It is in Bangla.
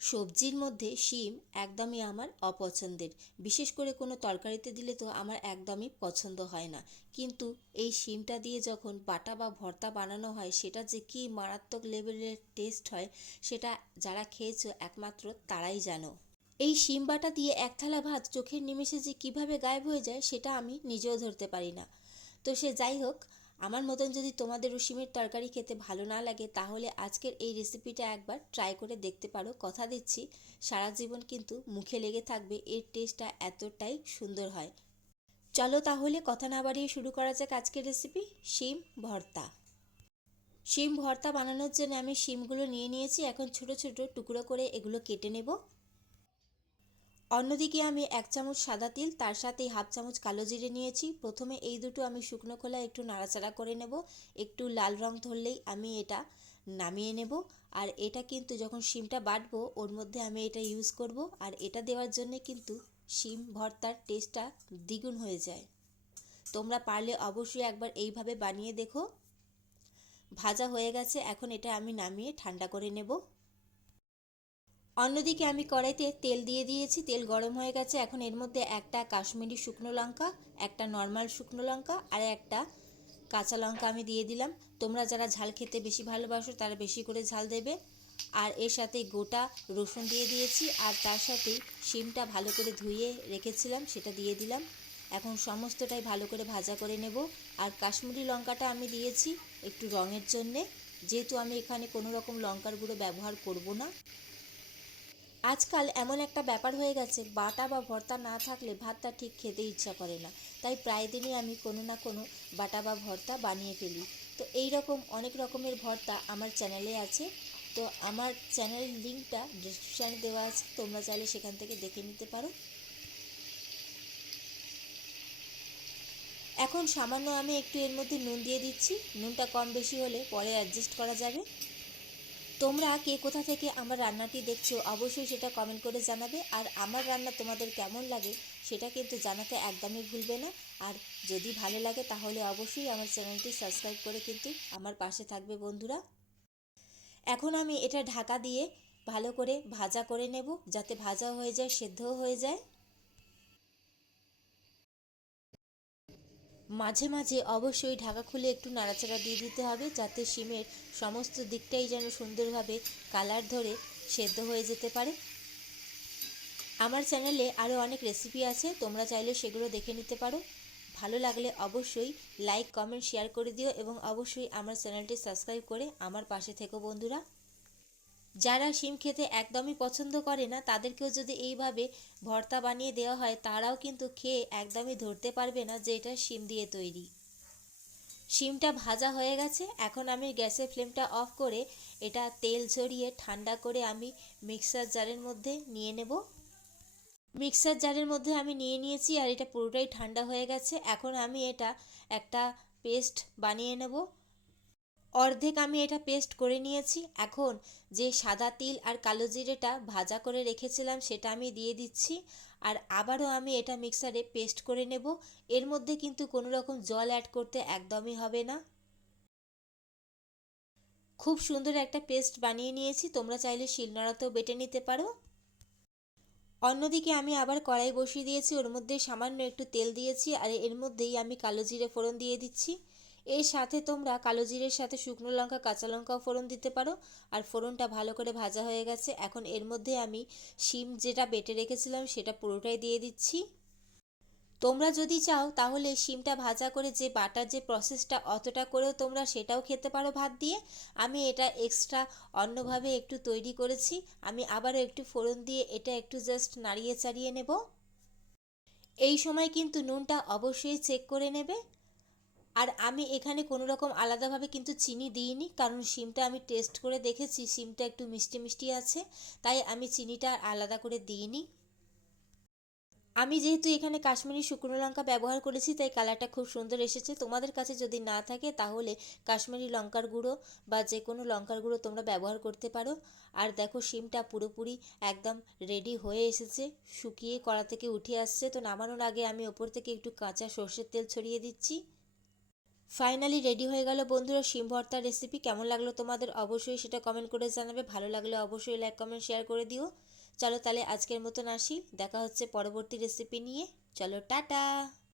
সবজির মধ্যে শিম একদমই আমার অপছন্দের। বিশেষ করে কোনো তরকারিতে দিলে তো আমার একদমই পছন্দ হয় না। কিন্তু এই শিমটা দিয়ে যখন বাটা বা ভর্তা বানানো হয় সেটা যে কী মারাত্মক লেভেলের টেস্ট হয় সেটা যারা খেয়েছো একমাত্র তারাই জানো। এই শিম বাটা দিয়ে এক থালা ভাত চোখের নিমেষে যে কিভাবে গায়েব হয়ে যায় সেটা আমি নিজেও ধরতে পারি না। তো সে যাই হোক, আমার মতন যদি তোমাদেরও শিমের তরকারি খেতে ভালো না লাগে তাহলে আজকের এই রেসিপিটা একবার ট্রাই করে দেখতে পারো। কথা দিচ্ছি সারা জীবন কিন্তু মুখে লেগে থাকবে, এর টেস্টটা এতটাই সুন্দর হয়। চলো তাহলে কথা না বাড়িয়ে শুরু করা যাক আজকের রেসিপি, শিম ভর্তা। শিম ভর্তা বানানোর জন্য আমি শিমগুলো নিয়ে নিয়েছি। এখন ছোট ছোট টুকরো করে এগুলো কেটে নেব। অন্যদিকে আমি 1 চামচ সাদা তিল, তার সাথে হাফ চামচ কালো জিরে নিয়েছি। প্রথমে এই দুটো আমি শুকনো খোলায় একটু নাড়াচাড়া করে নেব। একটু লাল রং ধরলেই আমি এটা নামিয়ে নেব। আর এটা কিন্তু যখন শিমটা বাটবো ওর মধ্যে আমি এটা ইউজ করব। আর এটা দেওয়ার জন্য কিন্তু শিম ভর্তার টেস্টটা দ্বিগুণ হয়ে যায়। তোমরা পারলে অবশ্যই একবার এইভাবে বানিয়ে দেখো। ভাজা হয়ে গেছে, এখন এটা আমি নামিয়ে ঠান্ডা করে নেব। অন্যদিকে আমি কড়াইতে তেল দিয়ে দিয়েছি, তেল গরম হয়ে গেছে। এখন এর মধ্যে একটা কাশ্মীরি শুকনো লঙ্কা, একটা নর্মাল শুকনো লঙ্কা আর একটা কাঁচা লঙ্কা আমি দিয়ে দিলাম। তোমরা যারা ঝাল খেতে বেশি ভালোবাসো তারা বেশি করে ঝাল দেবে। আর এর সাথে গোটা রসুন দিয়ে দিয়েছি, আর তার সাথেই শিমটা ভালো করে ধুয়ে রেখেছিলাম সেটা দিয়ে দিলাম। এখন সমস্তটাই ভালো করে ভাজা করে নেব। আর কাশ্মীরি লঙ্কাটা আমি দিয়েছি একটু রঙের জন্যে, যেহেতু আমি এখানে কোনো রকম লঙ্কার গুঁড়ো ব্যবহার করব না। আজকাল এমন একটা ব্যাপার হয়ে গেছে, বাটা বা ভর্তা না থাকলে ভাতটা ঠিক খেতে ইচ্ছা করে না। তাই প্রায় দিনই আমি কোনো না কোনো বাটা বা ভর্তা বানিয়ে ফেলি। তো এই রকম অনেক রকমের ভর্তা আমার চ্যানেলে আছে। তো আমার চ্যানেলের লিঙ্কটা ডিসক্রিপশানে দেওয়া আছে, তোমরা চাইলে সেখান থেকে দেখে নিতে পারো। এখন সামান্য আমি একটু এর মধ্যে নুন দিয়ে দিচ্ছি। নুনটা কম বেশি হলে পরে অ্যাডজাস্ট করা যাবে। তোমরা কে কোথা থেকে আমার রান্নাটি দেখছো অবশ্যই সেটা কমেন্ট করে জানাবে। আর আমার রান্না তোমাদের কেমন লাগে সেটা কিন্তু জানাতে একদমই ভুলবে না। আর যদি ভালো লাগে তাহলে অবশ্যই আমার চ্যানেলটি সাবস্ক্রাইব করে কিন্তু আমার পাশে থাকবে বন্ধুরা। এখন আমি এটা ঢাকা দিয়ে ভালো করে ভাজা করে নেব, যাতে ভাজা হয়ে যায়, সেদ্ধও হয়ে যায়। মাঝে মাঝে অবশ্যই ঢাকা খুলে একটু নাড়াচাড়া দিয়ে দিতে হবে, যাতে শিমের সমস্ত দিকটাই যেন সুন্দরভাবে কালার ধরে সেদ্ধ হয়ে যেতে পারে। আমার চ্যানেলে আরও অনেক রেসিপি আছে, তোমরা চাইলে সেগুলো দেখে নিতে পারো। ভালো লাগলে অবশ্যই লাইক কমেন্ট শেয়ার করে দিও এবং অবশ্যই আমার চ্যানেলটি সাবস্ক্রাইব করে আমার পাশে থেকো বন্ধুরা। যারা শিম খেতে একদমই পছন্দ করে না তাদেরকেও যদি এইভাবে ভর্তা বানিয়ে দেওয়া হয় তারাও কিন্তু খেয়ে একদমই ধরতে পারবে না যে এটা শিম দিয়ে তৈরি। শিমটা ভাজা হয়ে গেছে, এখন আমি গ্যাসের ফ্লেমটা অফ করে এটা তেল ঝরিয়ে ঠান্ডা করে আমি মিক্সার জারের মধ্যে নিয়ে নেব। মিক্সার জারের মধ্যে আমি নিয়ে নিয়েছি আর এটা পুরোটাই ঠান্ডা হয়ে গেছে। এখন আমি এটা একটা পেস্ট বানিয়ে নেব। অর্ধেক আমি এটা পেস্ট করে নিয়েছি। এখন যে সাদা তিল আর কালো জিরেটা ভাজা করে রেখেছিলাম সেটা আমি দিয়ে দিচ্ছি। আর আবারও আমি এটা মিক্সারে পেস্ট করে নেব। এর মধ্যে কিন্তু কোনো রকম জল অ্যাড করতে একদমই হবে না। খুব সুন্দর একটা পেস্ট বানিয়ে নিয়েছি, তোমরা চাইলে শিলনোড়াতেও বেটে নিতে পারো। অন্যদিকে আমি আবার কড়াই বসিয়ে দিয়েছি, ওর মধ্যে সামান্য একটু তেল দিয়েছি আর এর মধ্যেই আমি কালো জিরে ফোড়ন দিয়ে দিচ্ছি। এর সাথে তোমরা কালো জিরের সাথে শুকনো লঙ্কা কাঁচা লঙ্কাও ফোড়ন দিতে পারো। আর ফোড়নটা ভালো করে ভাজা হয়ে গেছে, এখন এর মধ্যে আমি শিম যেটা বেটে রেখেছিলাম সেটা পুরোটাই দিয়ে দিচ্ছি। তোমরা যদি চাও তাহলে শিমটা ভাজা করে যে বাটার যে প্রসেসটা অতটা করেও তোমরা সেটাও খেতে পারো ভাত দিয়ে। আমি এটা এক্সট্রা অন্যভাবে একটু তৈরি করেছি। আমি আবারও একটু ফোড়ন দিয়ে এটা একটু জাস্ট নাড়িয়ে চাড়িয়ে নেব। এই সময় কিন্তু নুনটা অবশ্যই চেক করে নেবে। আর আমি এখানে কোনো রকম আলাদাভাবে কিন্তু চিনি দিইনি, কারণ শিমটা আমি টেস্ট করে দেখেছি শিমটা একটু মিষ্টি মিষ্টি আছে, তাই আমি চিনিটা আলাদা করে দিইনি। আমি যেহেতু এখানে কাশ্মীরি শুকনো লঙ্কা ব্যবহার করেছি তাই কালারটা খুব সুন্দর এসেছে। তোমাদের কাছে যদি না থাকে তাহলে কাশ্মীরি লঙ্কার গুঁড়ো বা যে কোনো লঙ্কার গুঁড়ো তোমরা ব্যবহার করতে পারো। আর দেখো শিমটা পুরোপুরি একদম রেডি হয়ে এসেছে, শুকিয়ে কড়া থেকে উঠে আসছে। তো নামানোর আগে আমি ওপর থেকে একটু কাঁচা সর্ষের তেল ছড়িয়ে দিচ্ছি। ফাইনালি রেডি হয়ে গেল বন্ধুরা শিম ভর্তার রেসিপি। কেমন লাগলো তোমাদের অবশ্যই সেটা কমেন্ট করে জানাবে। ভালো লাগলে অবশ্যই লাইক কমেন্ট শেয়ার করে দিও। চলো তাহলে আজকের মতন আসি, দেখা হচ্ছে পরবর্তী রেসিপি নিয়ে। চলো টাটা।